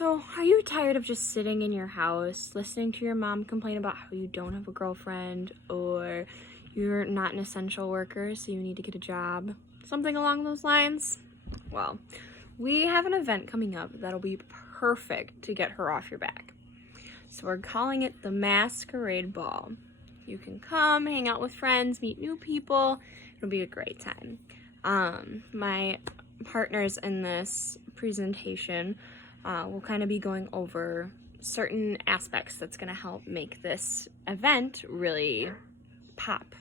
So, are you tired of just sitting in your house, listening to your mom complain about how you don't have a girlfriend, or you're not an essential worker, so you need to get a job? Something along those lines? Well, we have an event coming up that'll be perfect to get her off your back. So, we're calling it the Masquerade Ball. You can come, hang out with friends, meet new people. It'll be a great time. My partners in this presentation will kind of be going over certain aspects that's going to help make this event really pop.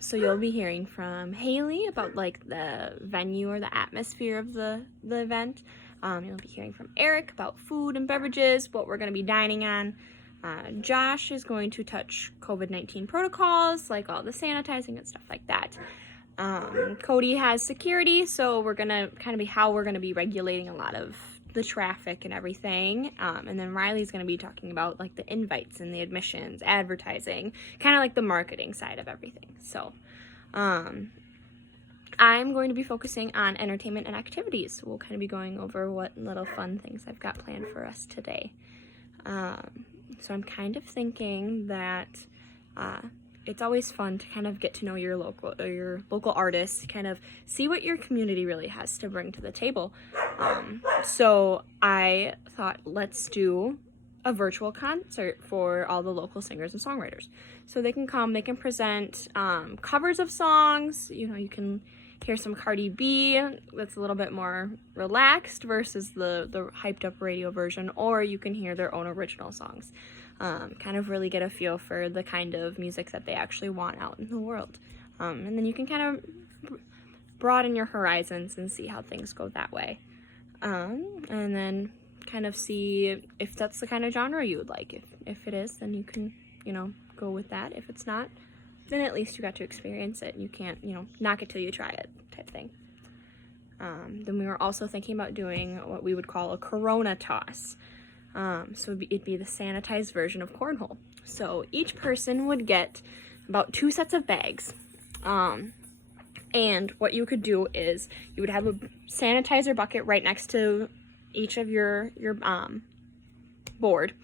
So you'll be hearing from Haley about like the venue or the atmosphere of the event. You'll be hearing from Eric about food and beverages, what we're going to be dining on. Josh is going to touch COVID-19 protocols, like all the sanitizing and stuff like that. Cody has security, so we're gonna kind of be how we're gonna be regulating a lot of the traffic and everything. And then Riley's gonna be talking about like the invites and the admissions, advertising, kind of like the marketing side of everything. So I'm going to be focusing on entertainment and activities. So we'll kind of be going over what little fun things I've got planned for us today. So I'm kind of thinking that it's always fun to kind of get to know your local artists, kind of see what your community really has to bring to the table. So I thought, let's do a virtual concert for all the local singers and songwriters. So they can come, they can present covers of songs. You know, you can hear some Cardi B that's a little bit more relaxed versus the hyped up radio version, or you can hear their own original songs. Kind of really get a feel for the kind of music that they actually want out in the world. And then you can kind of broaden your horizons and see how things go that way. And then kind of see if that's the kind of genre you would like. If it is, then you can, go with that. If it's not, then at least you got to experience it and you can't, knock it till you try it type thing. Then we were also thinking about doing what we would call a Corona toss. So it'd be the sanitized version of cornhole. So each person would get about 2 sets of bags. And what you could do is you would have a sanitizer bucket right next to each of your board.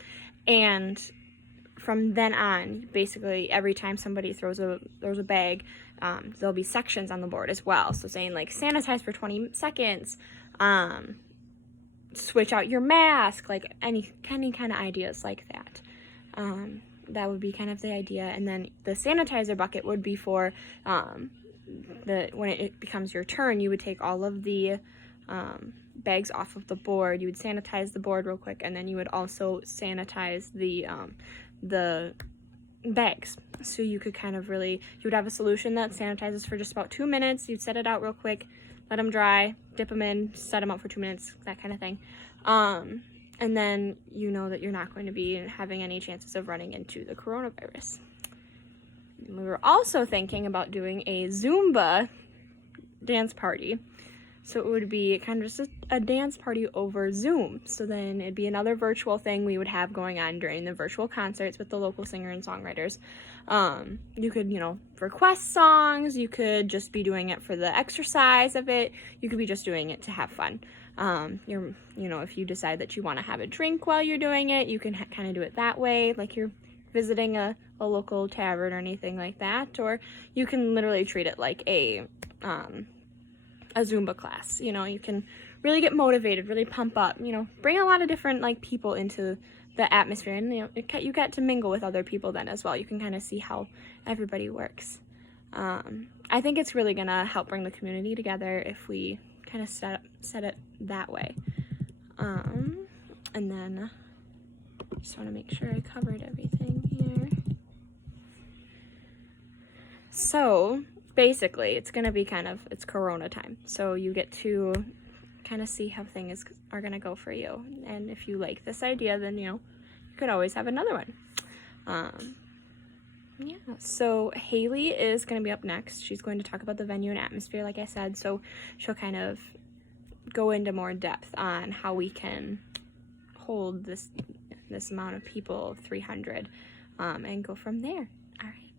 And from then on, basically every time somebody throws a bag, there'll be sections on the board as well. So saying like sanitize for 20 seconds, switch out your mask, like any kind of ideas like that. That would be kind of the idea. And then the sanitizer bucket would be for when it becomes your turn, you would take all of the bags off of the board. You would sanitize the board real quick, and then you would also sanitize the bags. So you could kind of you would have a solution that sanitizes for just about 2 minutes. You'd set it out real quick, let them dry, dip them in, set them out for 2 minutes, that kind of thing. And then you know that you're not going to be having any chances of running into the coronavirus. We were also thinking about doing a Zumba dance party. So it would be kind of just a dance party over Zoom. So then it'd be another virtual thing we would have going on during the virtual concerts with the local singer and songwriters. You could, request songs. You could just be doing it for the exercise of it. You could be just doing it to have fun. If you decide that you want to have a drink while you're doing it, you can kind of do it that way, like you're visiting a local tavern or anything like that. Or you can literally treat it like a Zumba class. You can really get motivated, really pump up, bring a lot of different people into the atmosphere, and you get to mingle with other people then as well. You can kind of see how everybody works. I think it's really gonna help bring the community together if we kind of set it that way. And then just want to make sure I covered everything here. So basically, it's going to be it's Corona time. So you get to kind of see how things are going to go for you. And if you like this idea, then, you could always have another one. So Haley is going to be up next. She's going to talk about the venue and atmosphere, like I said. So she'll kind of go into more depth on how we can hold this amount of people, 300, and go from there. All right.